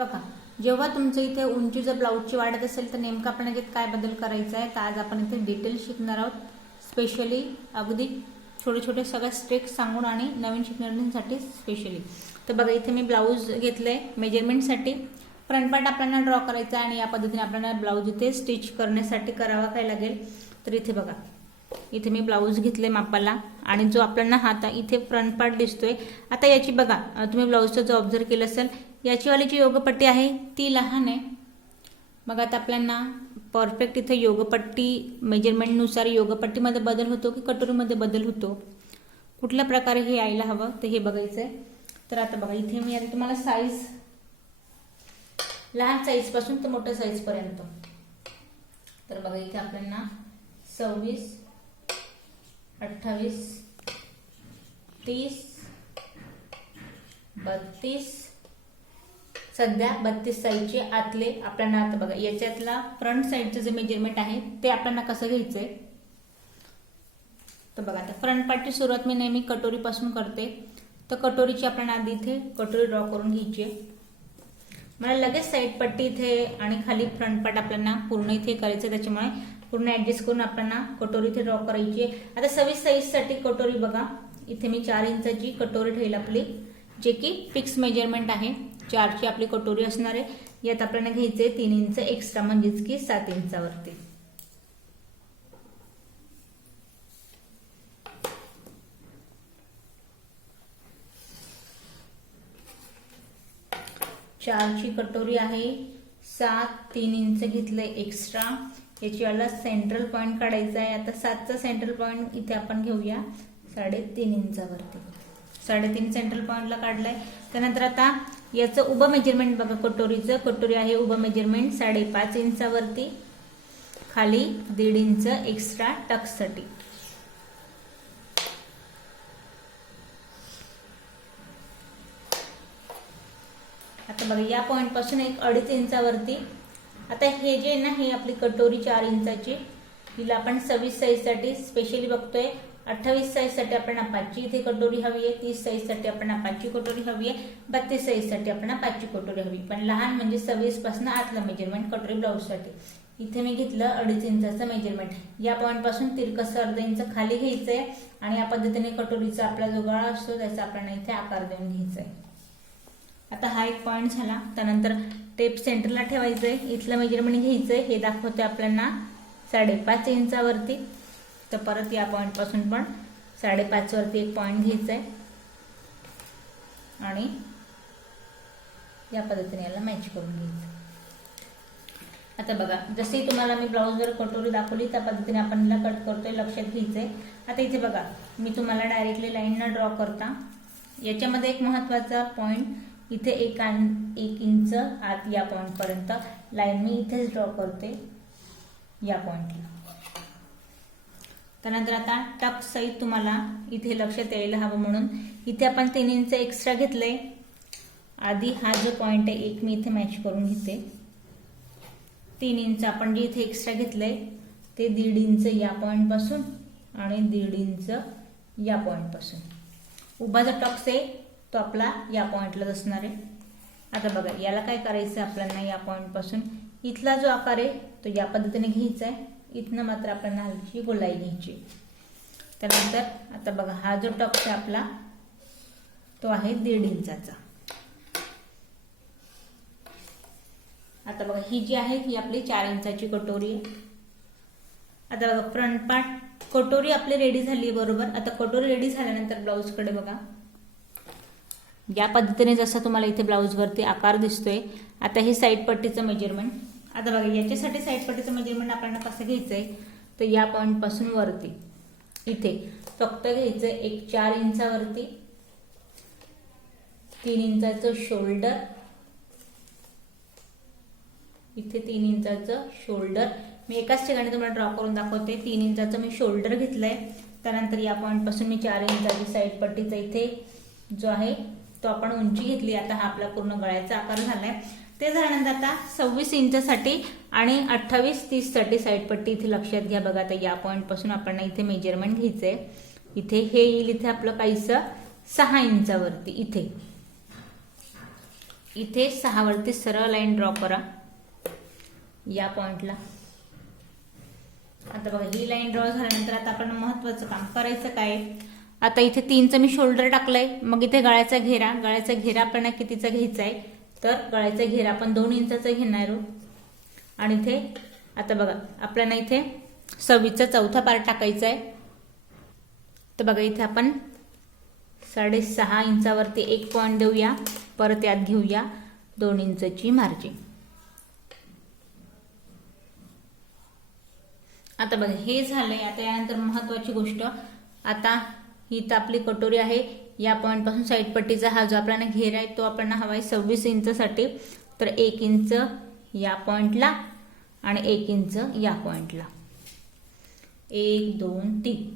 बघा, जेव्हा तुमचं इथे उंची जर ब्लाऊजची वाढत असेल तर नेमकं आपण याच्यात काय बदल करायचा आहे, तर आज आपण इथे डिटेल शिकणार आहोत. स्पेशली अगदी छोटे छोटे सगळ्या स्ट्रिक्स सांगून आणि नवीन शिकणाऱ्यांसाठी स्पेशली. तर बघा, इथे मी ब्लाऊज घेतलंय मेजरमेंटसाठी. फ्रंट पार्ट आपल्याला ड्रॉ करायचा आणि या पद्धतीने आपल्याला ब्लाऊज इथे स्टिच करण्यासाठी करावा काय लागेल. तर इथे बघा, इथे मी ब्लाऊज घेतले मापाला आणि जो आपल्याला हात इथे फ्रंट पार्ट दिसतोय. आता याची बघा, तुम्ही ब्लाऊजचा जो ऑब्झर्व केलं असेल, याची वाली जी योगपट्टी आहे ती लहान आहे. मग आता आपल्याला परफेक्ट इथे योगपट्टी मेजरमेंटनुसार योगपट्टीमध्ये बदल होतो की कटोरीमध्ये बदल होतो, कुठल्या प्रकारे हे यायला हवं ते हे बघायचंय. तर आता बघा, इथे मी आता तुम्हाला साईज लहान साईज पासून तर मोठ्या साईज पर्यंत. तर बघा, इथे आपल्याला 26, 28, 30, 32, सध्या 32 साईजचे आतले आपल्याला. आता बघा, याच्यातला फ्रंट साईडचं जे मेजरमेंट आहे ते आपल्याला कसं घ्यायचंय. तर बघा, आता फ्रंट पार्टची सुरुवात मी नेहमी कटोरीपासून करते. तर कटोरीची आपल्याला आधी इथे कटोरी ड्रॉ करून घ्यायची आहे. मला लगेच साईड पट्टी इथे आणि खाली फ्रंट पार्ट आपल्याला पूर्ण इथे करायचं, त्याच्यामुळे पूर्ण ऍडजस्ट करून आपल्याला कटोरी इथे ड्रॉ करायची आहे. आता 26 साईजसाठी कटोरी बघा, इथे मी 4 इंचाची कटोरी ठेवली आपली, जे की फिक्स मेजरमेंट आहे. 4ची आपली कटोरी असणार आहे. यात आपल्याला घ्यायचे 3 इंच एक्स्ट्रा, म्हणजेच की 7 इंचावरती. चारची कटोरी आहे 7, 3 इंच घेतलंय एक्स्ट्रा. याची वाला सेंट्रल पॉइंट काढायचा आहे. आता 7चा सेंट्रल पॉइंट इथे आपण घेऊया 3.5 इंचावरती. 3.5 सेंट्रल पॉइंटला काढलाय. त्यानंतर आता याचं उभं मेजरमेंट बघा, कटोरीचं. कटोरी आहे उभं मेजरमेंट 5.5 इंचावरती, खाली 1.5 इंच एक्स्ट्रा टक्ससाठी. आता बघा, या पॉइंट पासून 1.5 इंचावरती. आता हे जे ना, हे आपली कटोरी 4 इंचाची, हिला आपण 26 साईज साठी स्पेशली बघतोय. 28 साईज साठी आपल्याला 5ची इथे कटोरी हवी आहे. 30 साईज साठी आपल्याला 5ची कटोरी हवी आहे. 32 साईज साठी आपल्याला 5ची कटोरी हवी. पण लहान म्हणजे 26 पासून आतलं मेजरमेंट कटोरी ब्लाऊज साठी. इथे मी घेतलं 2.5 इंचाचं मेजरमेंट. या पॉइंट पासून तिरकस अर्धा इंच खाली घ्यायचंय आणि या पद्धतीने कटोरीचा आपला जो गळा असतो त्याचा आपल्याला इथे आकार देऊन घ्यायचा आहे. आता हा एक पॉइंट झाला. त्यानंतर टेप सेंटरला ठेवायचंय. इथलं मेजरमेंट घ्यायचंय, हे दाखवते आपल्याला 5.5 इंचावरती. तर परत या पॉइंट पासून पण 5.5 वरती एक पॉइंट घ्यायचा आहे आणि या पद्धतीने याला मॅच करून घ्यायचं. आता बघा, जशी तुम्हाला मी ब्लाऊजवर कटोरी दाखवली त्या पद्धतीने आपण याला कट करतोय, लक्षात घ्यायचंय. आता इथे बघा, मी तुम्हाला डायरेक्टली लाईन न ड्रॉ करता याच्यामध्ये एक महत्वाचा पॉइंट, इथे 1 इंच आत या पॉइंट पर्यंत लाईन मी इथेच ड्रॉ करते या पॉइंटला. त्यानंतर आता टक सहित तुम्हाला इथे लक्षात यायला हवं म्हणून इथे आपण 3 इंच एक्स्ट्रा घेतलंय. आधी हा जो पॉइंट आहे एक मी इथे मॅच करून घेते. 3 इंच आपण जे इथे एक्स्ट्रा घेतलंय ते 1.5 इंच या पॉइंट पासून आणि 1.5 इंच या पॉइंट पासून. उभा जो टक्स आहे तो आपला या पॉइंटला असणार आहे. आता बघा, याला काय करायचं आपल्याला, या पॉइंट पासून इथला जो आकार आहे तो या पद्धतीने घ्यायचा आहे. इथनं मात्र आपल्याला हलकी गोलाई घ्यायची. त्यानंतर आता बघा, हा जो टक्स आहे आपला तो आहे 1.5 इंचाचा. आता बघा, ही जी आहे ही आपली 4 इंचाची कटोरी आहे. आता बघा, फ्रंट पार्ट कटोरी आपली रेडी झाली बरोबर. आता कटोरी रेडी झाल्यानंतर ब्लाऊज कडे बघा, या पद्धतीने जसा तुम्हाला इथे ब्लाऊज वरती आकार दिसतोय. आता हे साईड पट्टीचं मेजरमेंट. आता बघा, याच्यासाठी साईड पट्टीचं मेजरमेंट आपल्याला कसं घ्यायचंय, तर या पॉइंट पासून वरती इथे फक्त घ्यायचंय 4 इंचावरती, 3 इंचाचं शोल्डर, इथे 3 इंचाचं शोल्डर. मी एकाच ठिकाणी तुम्हाला ड्रॉ करून दाखवते. 3 इंचाचं मी शोल्डर घेतलंय. त्यानंतर या पॉइंट पासून मी 4 इंचाची साईड पट्टीचा इथे जो आहे तो आपण उंची घेतली. आता हा आपला पूर्ण गळ्याचा आकार झालाय. ते झाल्यानंतर आता 26 इंचासाठी आणि 28-30 साठी साईड पट्टी इथे लक्षात घ्या. बघा, आता या पॉइंट पासून आपण इथे मेजरमेंट घ्यायचंय. इथे हे येईल इथे आपलं काहीसं 6 इंचावरती. इथे 6 वरती सरळ लाईन ड्रॉ करा या पॉइंटला. आता बघा ही लाईन ड्रॉ झाल्यानंतर आता आपण महत्वाचं काम करायचं काय. आता इथे 3चं मी शोल्डर टाकलंय. मग इथे गळ्याचा घेरा आपल्याला कितीचा घ्यायचा आहे, तर गळ्याचा घेरा आपण 2 इंचाचा घेणार आहोत. आणि इथे आता बघा आपल्याला इथे 26चा चौथा पार्ट टाकायचा आहे. तर बघा इथे आपण 6.5 इंचावरती एक पॉइंट देऊया. परत यात घेऊया 2 इंचाची मार्जिन. आता बघा हे झालंय. आता यानंतर महत्वाची गोष्ट, आता ही तर आपली कटोरी आहे. या पॉइंट पासून साईड पट्टीचा हा जो आपल्याला घेर आहे तो आपल्याला हवाय 26 इंचसाठी. तर 1 इंच या पॉइंटला आणि 1 इंच या पॉइंटला. 1 2 3.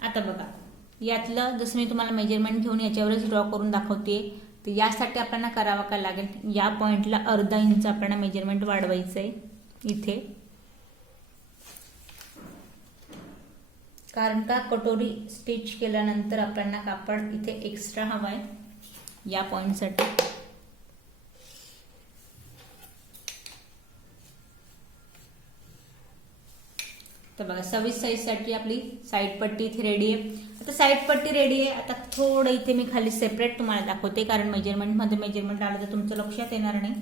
आता बघा यातलं जसं मी तुम्हाला मेजरमेंट घेऊन याच्यावरच ड्रॉ करून दाखवते. तर यासाठी आपल्याला करावं काय लागेल, या पॉइंटला अर्धा इंच आपल्याला मेजरमेंट वाढवायचं आहे इथे. कारण का कटोरी स्टिच केल्यानंतर आपल्याला कापड इथे एक्स्ट्रा हवाय या पॉइंटसाठी. तर बघा 26 साईजसाठी आपली साईड पट्टी इथे रेडी आहे. आता साईड पट्टी रेडी आहे. आता थोडं इथे मी खाली सेपरेट तुम्हाला दाखवते, कारण मेजरमेंटमध्ये मेजरमेंट आलं तर तुमचं लक्षात येणार नाही.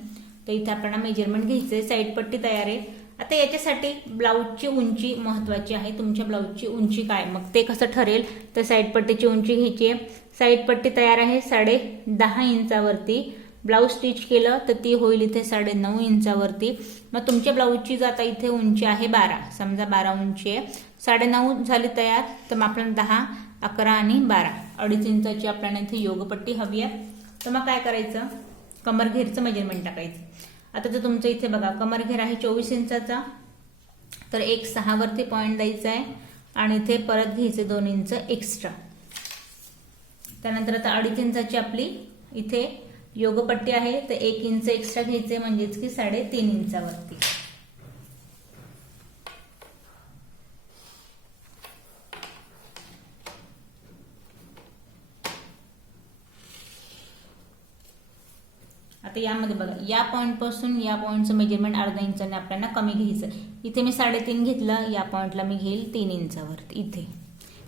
तर इथे आपल्याला मेजरमेंट घ्यायचं आहे. साईड पट्टी तयार आहे. आता याच्यासाठी ब्लाऊजची उंची महत्वाची आहे. तुमच्या ब्लाऊजची उंची काय, मग ते कसं ठरेल, तर साईड पट्टीची उंची घ्यायची आहे. साईड पट्टी तयार आहे 10.5 इंचावरती. ब्लाऊज स्टिच केलं तर ती होईल इथे 9.5 इंचावरती. मग तुमच्या ब्लाऊजची जर आता इथे उंची आहे 12, समजा 12 उंची आहे, 9.5 झाली तयार. तर मग आपल्याला 10, 11 आणि 12 2.5 इंचाची आपल्याला इथे योगपट्टी हवी आहे. तर मग काय करायचं, कमर घेरचं मेजरमेंट टाकायचं. आता जर तुमचं इथे बघा कमर घेर आहे 24 इंचाचा, तर 1.6 वरती पॉइंट द्यायचा आहे आणि इथे परत घ्यायचे 2 इंच एक्स्ट्रा. त्यानंतर आता 2.5 इंचाची आपली इथे योगपट्टी आहे, तर 1 इंच एक्स्ट्रा घ्यायचे म्हणजेच की 3.5 इंचावरती. आता यामध्ये बघा या पॉइंट पासून या पॉइंटचं मेजरमेंट अर्धा इंचाने आपल्याला कमी घ्यायचं. इथे मी 3.5 घेतलं, या पॉइंटला मी घेईल 3 इंचावरती इथे.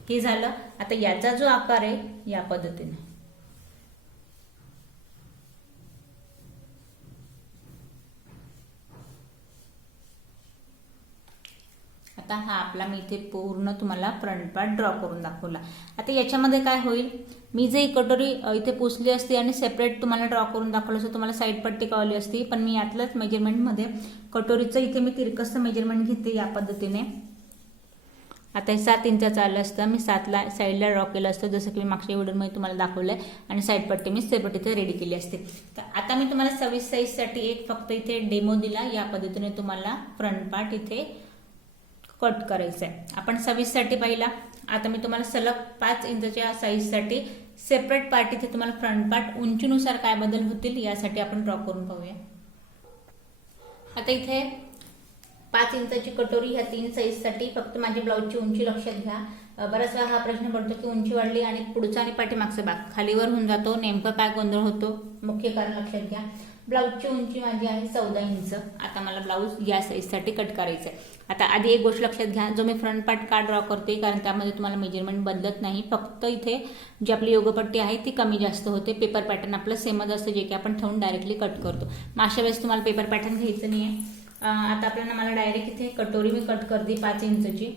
हे झालं. आता याचा जो आकार आहे या पद्धतीने. आता हा आपला मी इथे पूर्ण तुम्हाला फ्रंट पार्ट ड्रॉ करून दाखवला. आता याच्यामध्ये काय होईल, मी जे कटोरी इथे पुसली असती आणि सेपरेट तुम्हाला ड्रॉ करून दाखवलं असतं, तुम्हाला साईड पट्टी कळली असती. पण मी यातलंच मेजरमेंटमध्ये कटोरीचं इथे मी तिरकसं मेजरमेंट घेते या पद्धतीने. आता हे 7 इंचाचं आलं असतं, मी 7ला साईडला ड्रॉ केलं असतं जसं की मी मागच्या व्हिडिओमध्ये तुम्हाला दाखवलंय. आणि साईड पट्टी मी सेपरेट इथे रेडी केली असते. तर आता मी तुम्हाला 26 साईजसाठी एक फक्त इथे डेमो दिला. या पद्धतीने तुम्हाला फ्रंट पार्ट इथे कट करायचं आहे. आपण 26 साठी पाहिला. आता मी तुम्हाला सलग 5 इंचच्या साईजसाठी सेपरेट पार्ट इथे तुम्हाला फ्रंट पार्ट उंचीनुसार काय बदल होतील यासाठी आपण ड्रॉ करून पाहूया. आता इथे 5 इंचाची कटोरी ह्या 3 साईजसाठी फक्त माझी ब्लाऊजची उंची लक्षात घ्या. बराच वेळा हा प्रश्न पडतो की उंची वाढली आणि पुढचा आणि पाठीमागचा भाग खालीवर होऊन जातो, नेमकं काय गोंधळ होतो. मुख्य कारण लक्षात घ्या. ब्लाऊजची उंची माझी आहे 14 इंच. आता मला ब्लाऊज या साईजसाठी कट करायचं आहे. आता आधी एक गोष्ट लक्षात घ्या, जो मी फ्रंट पार्ट का ड्रॉ करते, कारण त्यामध्ये तुम्हाला मेजरमेंट बदलत नाही. फक्त इथे जी आपली योगपट्टी आहे ती कमी जास्त होते. पेपर पॅटर्न आपलं सेमच असतं, जे की आपण ठेवून डायरेक्टली कट करतो. मग अशा वेळेस तुम्हाला पेपर पॅटर्न घ्यायचं नाही आहे. आता आपल्याला मला डायरेक्ट इथे कटोरी मी कट करते 5 इंचची.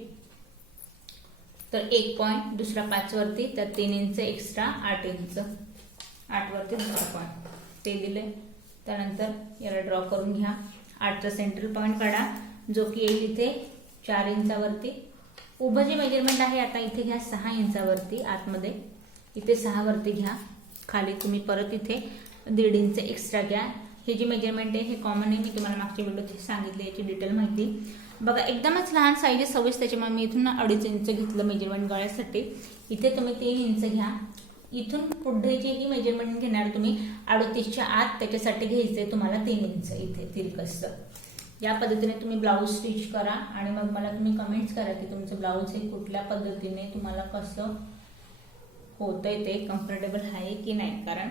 तर 1 पॉइंट, दुसरा 5 वरती, तर 3 इंच एक्स्ट्रा 8 इंच, 8 वरती दुसरा पॉइंट ते दिले. त्यानंतर याला ड्रॉ करून घ्या. 8चा सेंट्रल पॉइंट काढा जो की येईल इथे 4 इंचावरती. उभं जे मेजरमेंट आहे आता इथे घ्या 6 इंचावरती आतमध्ये, इथे 6 वरती घ्या. खाली तुम्ही परत इथे 1.5 इंच एक्स्ट्रा घ्या. हे जे मेजरमेंट आहे हे कॉमन आहे, मी तुम्हाला मागच्या व्हिडिओत सांगितले याची डिटेल माहिती. बघा एकदमच लहान साईज आहे 26, त्याच्यामुळे मी इथून 2.5 इंच घेतलं मेजरमेंट गळ्यासाठी. इथे तुम्ही 3 इंच घ्या. इथून पुढे जे ही मेजरमेंट घेणार तुम्ही 38च्या आत, त्याच्यासाठी घ्यायचंय तुम्हाला 3 इंच इथे तिरकस. या पद्धतीने तुम्ही ब्लाऊज स्टिच करा आणि मग मला तुम्ही कमेंट्स करा की तुमचं ब्लाऊज हे कुठल्या पद्धतीने तुम्हाला कसं होतंय, ते कम्फर्टेबल आहे की नाही. कारण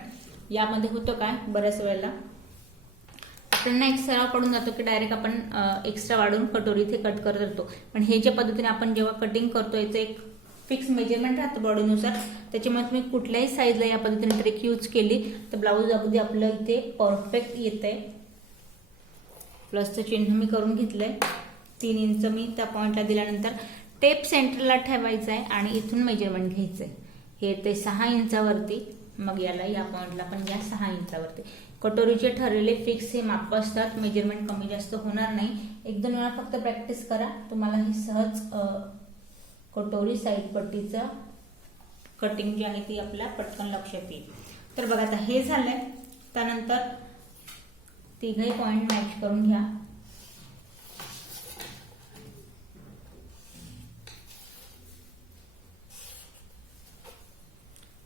यामध्ये होतं काय, बऱ्याच वेळेला आपल्याला एक सराव पडून जातो की डायरेक्ट आपण एक्स्ट्रा वाढून कटोरी इथे कट करत जातो. पण हे ज्या पद्धतीने आपण जेव्हा कटिंग करतो याचं एक फिक्स मेजरमेंट राहतं बॉडीनुसार, त्याच्यामुळे तुम्ही कुठल्याही साईजला या पद्धतीने ट्रिक यूज केली तर ब्लाऊज अगदी आपलं इथे परफेक्ट येतंय. प्लसचं चिन्ह मी करून घेतलंय. 3 इंच मी त्या पॉइंटला दिल्यानंतर टेप सेंटरला ठेवायचं आहे आणि इथून मेजरमेंट घ्यायचंय. हे येते 6 इंचावरती, मग याला या पॉइंटला पण घ्या 6 इंचावरती. कटोरीचे ठरलेले फिक्स हे माप असतात, मेजरमेंट कमी जास्त होणार नाही. 1-2 वेळा फक्त प्रॅक्टिस करा, तुम्हाला ही सहज कटोरी साईड पट्टीचं कटिंग जी आहे ती आपल्या पटकन लक्षात येईल. तर बघा आता हे झालंय. त्यानंतर तिघही पॉइंट मॅच करून घ्या.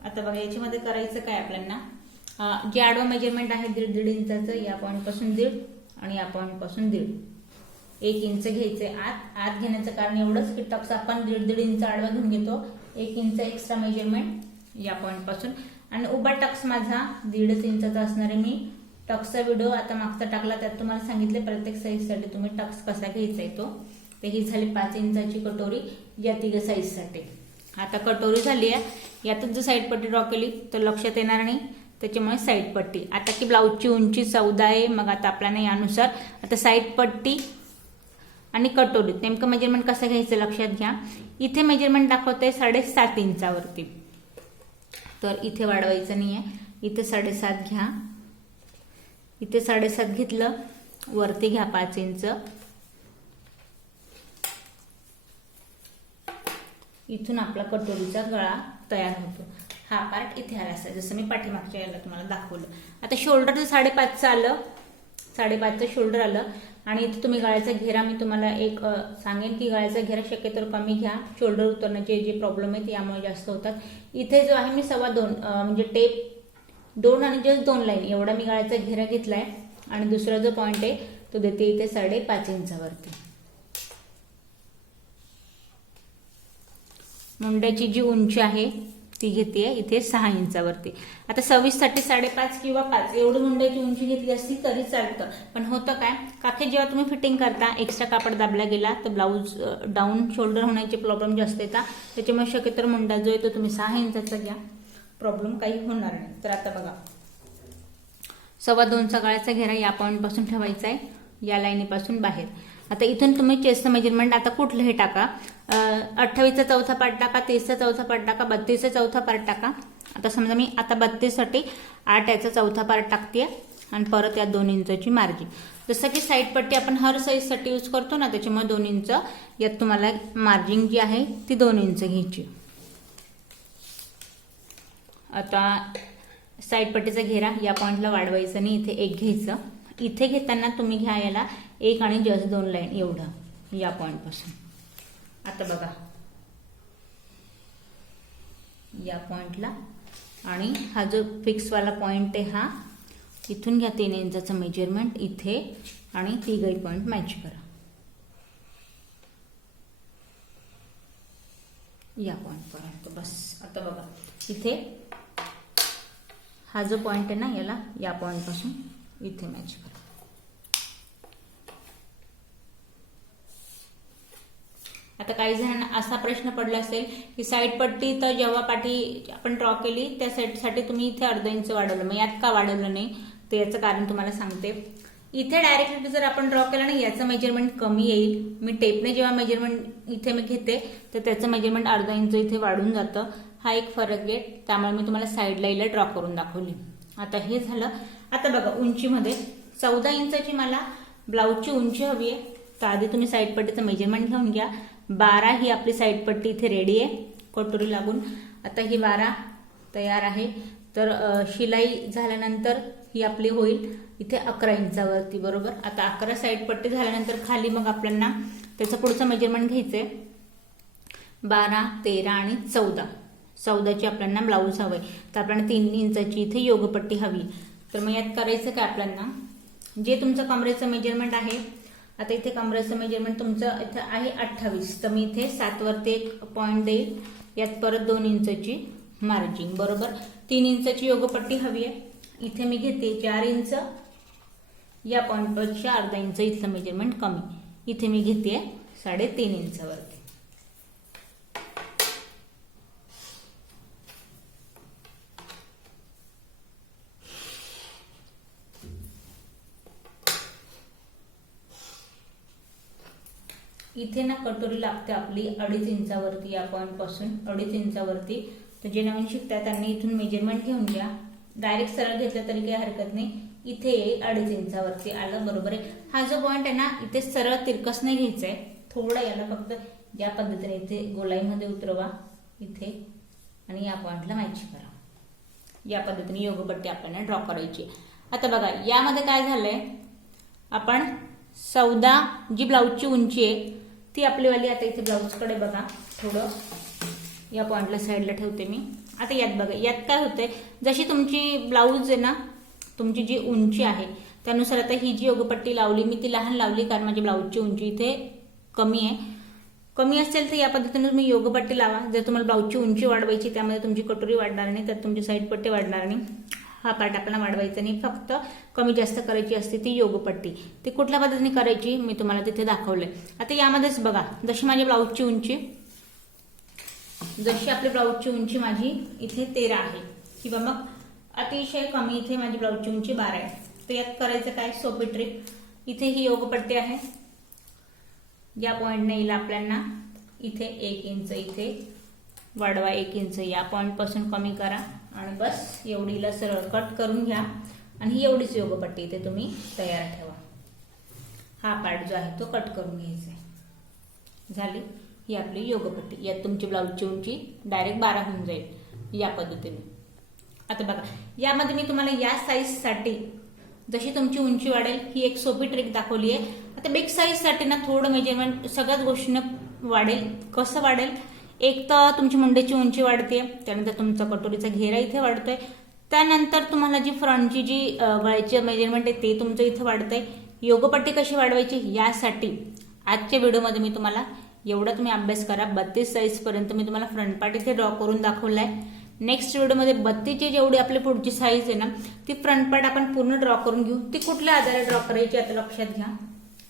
आता बघा याच्यामध्ये करायचं काय आपल्याला, जे आडवा मेजरमेंट आहे 1.5 इंचाचं, या पॉइंट पासून 1.5 आणि या पॉइंट पासून 1.5, 1 इंच घ्यायचंय. आत घेण्याचं कारण एवढंच की टक्स आपण 1.5 इंच आडवा घेऊन घेतो, 1 इंच एक्स्ट्रा मेजरमेंट या पॉइंट पासून. आणि उभा टक्स माझा 1.5 इंचाचा असणार आहे. मी टक्सचा व्हिडिओ आता मागचा टाकला, त्यात तुम्हाला सांगितले प्रत्येक साईजसाठी तुम्ही टक्स कसा घ्यायचा आहे तो. तर ही झाली 5 इंचाची कटोरी या 3 साईजसाठी. आता कटोरी झाली आहे, यातच जर साईड पट्टी ड्रॉ केली तर लक्षात येणार नाही, त्याच्यामुळे साईड पट्टी. आता की ब्लाऊजची उंची 14 आहे, मग आता आपल्याला यानुसार आता साईड पट्टी आणि कटोरी नेमकं मेजरमेंट कसं घ्यायचं लक्षात घ्या. इथे मेजरमेंट दाखवतंय 7.5 इंचावरती, तर इथे वाढवायचं नाहीये, इथे 7.5 घ्या. इथे 7.5 घेतलं, वरती घ्या 5 इंच. इथून आपला कटोरीचा गळा तयार होतो. हा पार्ट इथे आला असता, जसं मी पाठीमागच्या याला तुम्हाला दाखवलं. आता शोल्डर 5.5चं आलं, 5.5चं शोल्डर आलं. आणि इथे तुम्ही गळ्याचा घेरा, मी तुम्हाला एक सांगेन की गळ्याचा घेरा शक्यतो कमी घ्या. शोल्डर उतरण्याचे जे प्रॉब्लेम आहेत यामुळे जास्त होतात. इथे जो आहे मी 2.25 म्हणजे टेप 2 आणि जस्ट 2 लाईन एवढा मी गळ्याचा घेरा घेतलाय. आणि दुसरा जो पॉइंट आहे तो देते इथे 5.5 इंचावरती. मुंड्याची जी उंची आहे ती घेते इथे 6 इंचावरती. आता 26 साठी 5.5 किंवा 5 एवढी मुंड्याची उंची घेतली असती तरी चालतं. पण होतं काय, काखे जेव्हा तुम्ही फिटिंग करता एक्स्ट्रा कापड दाबला गेला तर ब्लाऊज डाऊन शोल्डर होण्याचे प्रॉब्लेम जास्त येतात. त्याच्यामुळे शक्यतो मुंडा जो आहे तो तुम्ही 6 इंचाचा घ्या, प्रॉब्लेम काही होणार नाही. तर आता बघा 2.25चा गळ्याचा घेरा या पॉइंट पासून ठेवायचा आहे, या लाईनीपासून बाहेर. आता इथून तुम्ही चेस्टचं मेजरमेंट आता कुठलंही टाका, 28चा चौथा पार्ट टाका, 30चा चौथा पार्ट टाका, 32चा चौथा पार्ट टाका. आता समजा मी आता 32 साठी 8 याचा चौथा पार्ट टाकते आणि परत या 2 इंचाची मार्जिन. जसं की साईड पट्टी आपण हर साईजसाठी यूज करतो ना, त्याच्यामुळे 2 इंच यात तुम्हाला मार्जिन जी आहे ती 2 इंच घ्यायची. आता साईड पट्टीचा घेरा या पॉइंटला वाढवायचं नाही, इथे 1 घ्यायचं. इथे घेताना तुम्ही घ्या याला 1 आणि जस्ट 2 लाईन एवढं या पॉइंट पासून. आता बघा या पॉइंटला, आणि हा जो फिक्स वाला पॉइंट आहे हा इथून घ्या 3 इंचाचं मेजरमेंट इथे आणि तिघही पॉइंट मॅच करा या पॉइंट पर्यंत. बस आता बघा इथे हा जो पॉइंट आहे ना याला या पॉइंट पासून इथे मॅच करा. आता काही जणांना असा प्रश्न पडला असेल की साईड पट्टी तर जेव्हा पाठी आपण ड्रॉ केली त्या साईडसाठी तुम्ही इथे अर्धा इंच वाढवलं, मग यात का वाढवलं नाही, तर याचं कारण तुम्हाला सांगते. इथे डायरेक्टली जर आपण ड्रॉ केलं ना याचं मेजरमेंट कमी येईल. मी टेपने जेव्हा मेजरमेंट इथे मी घेते तर त्याचं मेजरमेंट अर्धा इंच इथे वाढून जातं. हा एक फरक आहे, त्यामुळे मी तुम्हाला साईडला इला ड्रॉ करून दाखवली. आता हे झालं. आता बघा उंचीमध्ये 14 इंचाची मला ब्लाऊजची उंची हवी आहे, तर आधी तुम्ही साईड पट्टीचं मेजरमेंट घेऊन घ्या. 12 ही आपली साईड पट्टी इथे रेडी आहे कटोरी लागून. आता ही 12 तयार आहे, तर शिलाई झाल्यानंतर ही आपली होईल इथे 11 इंचावरती बरोबर. आता 11 साईड पट्टी झाल्यानंतर खाली मग आपल्याला त्याचं पुढचं मेजरमेंट घ्यायचंय 12, 13 आणि 14ची आपल्याला ब्लाऊज हवंय. तर आपल्याला 3 इंचाची इथे योगपट्टी हवी. तर मग यात करायचं काय, आपल्याला जे तुमचं कमरेचं मेजरमेंट आहे आता इथे कमरेचं मेजरमेंट तुमचं इथे आहे 28, तर मी इथे 7 वरती एक पॉईंट देईल, यात परत 2 इंचची मार्जिन, बरोबर 3 इंचची योगपट्टी हवी आहे. इथे मी घेते 4 इंच, या पॉईंटपेक्षा अर्धा इंच इथलं मेजरमेंट कमी, इथे मी घेते 3.5 इंचावरती. इथे ना कटोरी लागते आपली 2.5 इंचावरती, या पॉईंट पासून 2.5 इंचावरती. तर जे नवीन शिकतात त्यांनी इथून मेजरमेंट घेऊन घ्या, डायरेक्ट सरळ घेतलं तरी काही हरकत नाही. इथे 2.5 इंचावरती आलं, बरोबर आहे. हा जो पॉईंट आहे ना, इथे सरळ तिरकस नाही घ्यायचंय, थोडं याला फक्त या पद्धतीने इथे गोलाईमध्ये उतरवा इथे, आणि या पॉईंटला मॅच करा. या पद्धतीने योगपट्टी आपल्याला ड्रॉ करायची. आता बघा यामध्ये काय झालंय, आपण 14 जी ब्लाऊजची उंची आहे ती आपली वाली, आता इथे ब्लाऊजकडे बघा, थोडं या पॉईंटला साईडला ठेवते मी. आता यात बघा, यात काय होतंय, जशी तुमची ब्लाऊज आहे ना, तुमची जी उंची आहे त्यानुसार आता ही जी योगपट्टी लावली मी ती लहान लावली, कारण माझी ब्लाऊजची उंची इथे कमी आहे. कमी असेल तर या पद्धतीने तुम्ही योगपट्टी लावा. जर तुम्हाला ब्लाऊजची उंची वाढवायची, त्यामध्ये तुमची कटोरी वाढणार नाही, तर तुमची साईड पट्टी वाढणार नाही, हा पार्ट आपल्याला वाढवायचा नाही, फक्त कमी जास्त करायची असते ती योगपट्टी. ती कुठल्या पद्धतीने करायची मी तुम्हाला तिथे दाखवले. आता यामध्येच बघा, जशी माझी ब्लाऊजची उंची, जशी आपली ब्लाऊजची उंची माझी इथे 13 आहे, किंवा मग अतिशय कमी इथे माझी ब्लाऊजची उंची 12 आहे. तर यात करायचं काय, सोपी ट्रिक. इथे ही योगपट्टी आहे, या पॉईंटने येईल आपल्याला इथे 1 इंच इथे वाढवा, 1 इंच या पॉईंट पासून कमी करा, आणि बस एवढीला सरळ कट करून घ्या, आणि ही एवढीच योगपट्टी इथे तुम्ही तयार ठेवा. हा पार्ट जो आहे तो कट करून घ्यायचा आहे. झाली ही आपली योगपट्टी. यात तुमची ब्लाऊजची उंची डायरेक्ट 12 होऊन जाईल या पद्धतीने. आता बघा, यामध्ये मी तुम्हाला या साईजसाठी जशी तुमची उंची वाढेल ही एक सोपी ट्रिक दाखवली आहे. आता बिग साईजसाठी ना थोडं मेजरमेंट सगळ्याच गोष्टीनं वाढेल. कसं वाढेल, एक तर तुमची मुंड्याची उंची वाढते, त्यानंतर तुमचा कटोरीचा घेरा इथे वाढतोय, त्यानंतर तुम्हाला जी फ्रंटची जी गळ्याची मेजरमेंट आहे ते तुमचं इथे वाढतंय. योगपट्टी कशी वाढवायची यासाठी आजच्या व्हिडिओमध्ये मी तुम्हाला एवढा तुम्ही अभ्यास करा. 32 साईज पर्यंत मी तुम्हाला फ्रंट पार्ट इथे ड्रॉ करून दाखवलाय. नेक्स्ट व्हिडिओमध्ये 32ची जेवढी आपली पुढची साईज आहे ना, ती फ्रंट पार्ट आपण पूर्ण ड्रॉ करून घेऊ. ती कुठल्या आधारे ड्रॉ करायची आता लक्षात घ्या.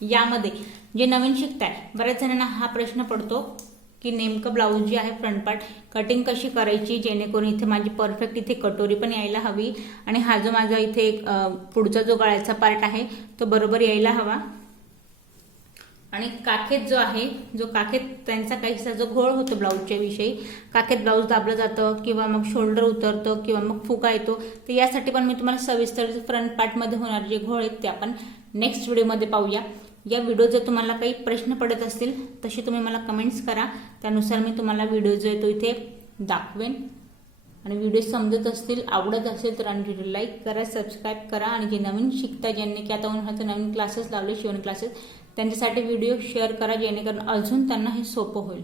यामध्ये जे नवीन शिकताय बऱ्याच जणांना हा प्रश्न पडतो की नेमकं ब्लाऊज जी आहे फ्रंट पार्ट कटिंग कशी करायची, जेणेकरून इथे माझी परफेक्ट इथे कटोरी पण यायला हवी, आणि हा जो माझा इथे पुढचा जो गळ्याचा पार्ट आहे तो बरोबर यायला हवा. आणि काखेत जो आहे, जो काखेत त्यांचा काहीसा जो घोळ होतो ब्लाऊजच्या विषयी, काखेत ब्लाऊज दाबलं जातं किंवा मग शोल्डर उतरतं किंवा मग फुगा येतो, तर यासाठी पण मी तुम्हाला सविस्तर फ्रंट पार्टमध्ये होणारे जे घोळ आहेत ते आपण नेक्स्ट व्हिडिओमध्ये पाहूया. या व्हिडिओ जर तुम्हाला काही प्रश्न पडत असतील तसे तुम्ही मला कमेंट्स करा, त्यानुसार मी तुम्हाला व्हिडिओ जो आहे तो इथे दाखवेन. आणि व्हिडिओ समजत असतील, आवडत असेल तर आणि लाईक करा, सबस्क्राईब करा. आणि जे नवीन शिकता, ज्यांनी की आता उन्हाळ्यात नवीन क्लासेस लावले, शिवण क्लासेस, त्यांच्यासाठी व्हिडिओ शेअर करा, जेणेकरून अजून त्यांना हे सोपं होईल.